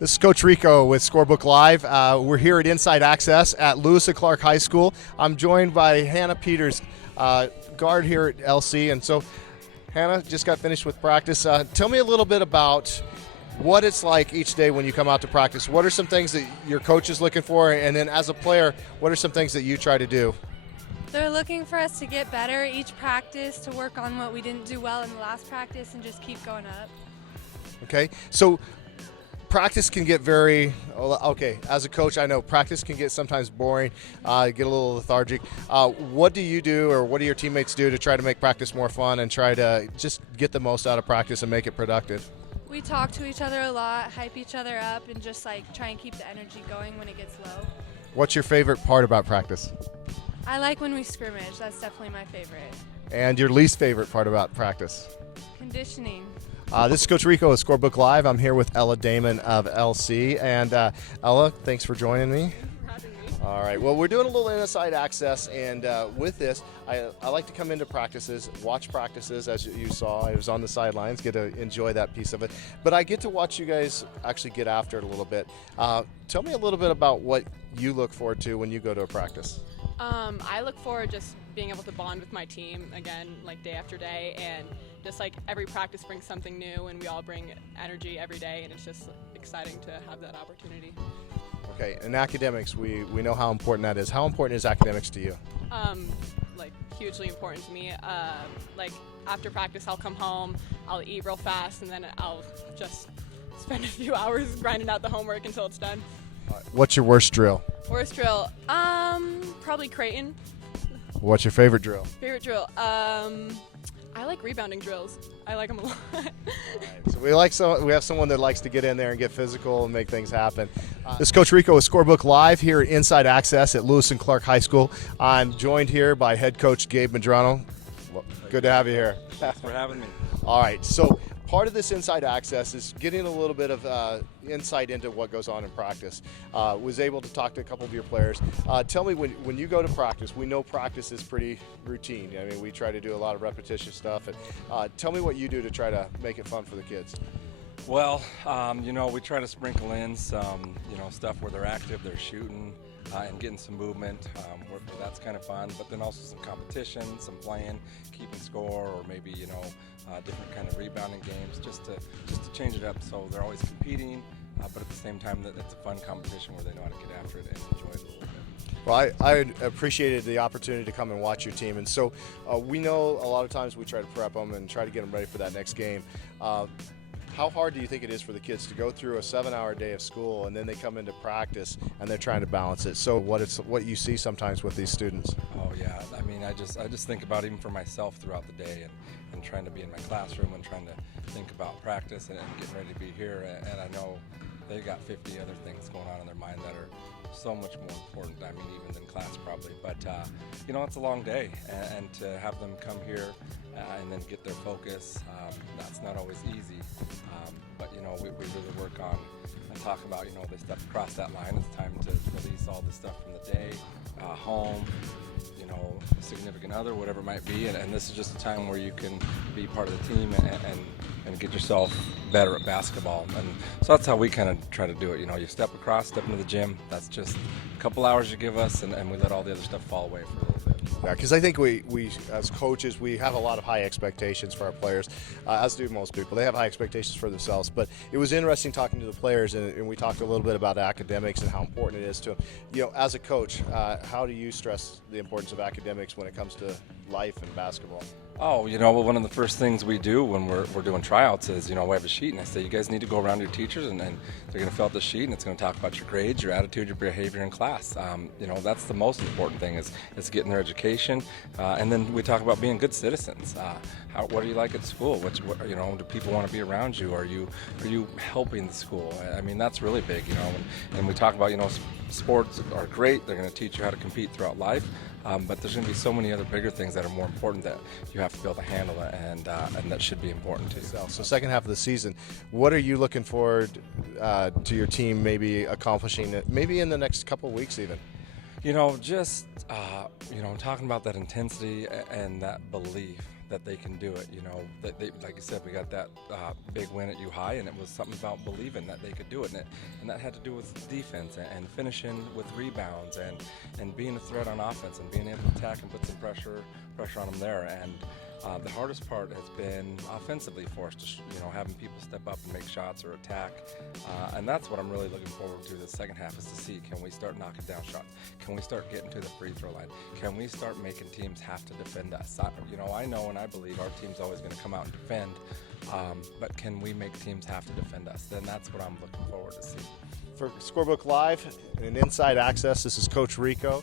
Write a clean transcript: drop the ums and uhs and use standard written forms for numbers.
This is Coach Rehkow with Scorebook Live. We're here at Inside Access at Lewis and Clark High School. I'm joined by Hannah Peters, guard here at LC. And so, Hannah just got finished with practice. Tell me a little bit about what it's like each day when you come out to practice. What are some things that your coach is looking for? And then as a player, what are some things that you try to do? They're looking for us to get better each practice, to work on what we didn't do well in the last practice and just keep going up. Okay, so practice can get as a coach, I know practice can get sometimes boring, get a little lethargic. What do you do, or what do your teammates do to try to make practice more fun and try to just get the most out of practice and make it productive? We talk to each other a lot, hype each other up, and just try and keep the energy going when it gets low. What's your favorite part about practice? I like when we scrimmage. That's definitely my favorite. And your least favorite part about practice? Conditioning. This is Coach Rehkow with Scorebook Live. I'm here with Ella Damon of LC. And Ella, thanks for joining me. All right. Well, we're doing a little inside access, and with this, I like to come into practices, watch practices, as you saw. I was on the sidelines, get to enjoy that piece of it. But I get to watch you guys actually get after it a little bit. Tell me a little bit about what you look forward to when you go to a practice. I look forward just being able to bond with my team again, day after day, and just every practice brings something new, and we all bring energy every day, and it's just exciting to have that opportunity. Okay, and academics, we know how important that is. How important is academics to you? Hugely important to me. After practice, I'll come home, I'll eat real fast, and then I'll just spend a few hours grinding out the homework until it's done. What's your worst drill? Worst drill? Probably Creighton. What's your favorite drill? Favorite drill? I like rebounding drills. I like them a lot. Right, so we have someone that likes to get in there and get physical and make things happen. This is Coach Rehkow with Scorebook Live here at Inside Access at Lewis and Clark High School. I'm joined here by head coach Gabe Medrano. Good to have you here. Thanks for having me. All right, so part of this Inside Access is getting a little bit of insight into what goes on in practice. Was able to talk to a couple of your players. Tell me, when you go to practice, we know practice is pretty routine. I mean, we try to do a lot of repetition stuff. And tell me what you do to try to make it fun for the kids. Well, we try to sprinkle in some, stuff where they're active, they're shooting, and getting some movement. That's kind of fun. But then also some competition, some playing, keeping score, or maybe different kind of rebounding games, just to change it up so they're always competing, but at the same time that it's a fun competition where they know how to get after it and enjoy it a little bit. Well, I appreciated the opportunity to come and watch your team, and so we know a lot of times we try to prep them and try to get them ready for that next game. How hard do you think it is for the kids to go through a 7-hour day of school and then they come into practice and they're trying to balance it? So what you see sometimes with these students? Oh yeah, I mean, I just think about even for myself throughout the day and trying to be in my classroom and trying to think about practice and getting ready to be here. And I know they got 50 other things going on in their mind that are so much more important, even than class probably. But, it's a long day, and to have them come here and then get their focus, that's not always easy. But, we really work on and talk about, they step across that line. It's time to release all the stuff from the day, home, significant other, whatever it might be. And this is just a time where you can be part of the team and get yourself better at basketball. And so that's how we kind of try to do it. You step into the gym. That's just a couple hours you give us, and we let all the other stuff fall away for a little bit. Yeah, because I think we as coaches, we have a lot of high expectations for our players, as do most people. They have high expectations for themselves. But it was interesting talking to the players, and we talked a little bit about academics and how important it is to them. As a coach, how do you stress the importance of academics when it comes to life and basketball? Oh, one of the first things we do when we're doing tryouts is, we have a sheet, and I say, you guys need to go around your teachers, and they're going to fill out the sheet, and it's going to talk about your grades, your attitude, your behavior in class. That's the most important thing is getting their education, and then we talk about being good citizens. What do you like at school? Do people want to be around you? Are you helping the school? That's really big, and we talk about, sports are great. They're going to teach you how to compete throughout life. But there's going to be so many other bigger things that are more important that you have to be able to handle it, and that should be important to you. So second half of the season, what are you looking forward to your team maybe accomplishing maybe in the next couple of weeks even? Talking about that intensity and that belief that they can do it. You know, that they, like you said, we got that big win at U High, and it was something about believing that they could do it, and that had to do with defense and finishing with rebounds and being a threat on offense and being able to attack and put some pressure on them there. And the hardest part has been offensively for us, just having people step up and make shots or attack, and that's what I'm really looking forward to the second half, is to see, can we start knocking down shots? Can we start getting to the free throw line? Can we start making teams have to defend us? I know and I believe our team's always going to come out and defend, but can we make teams have to defend us? Then that's what I'm looking forward to see. For Scorebook Live and Inside Access, this is Coach Rehkow.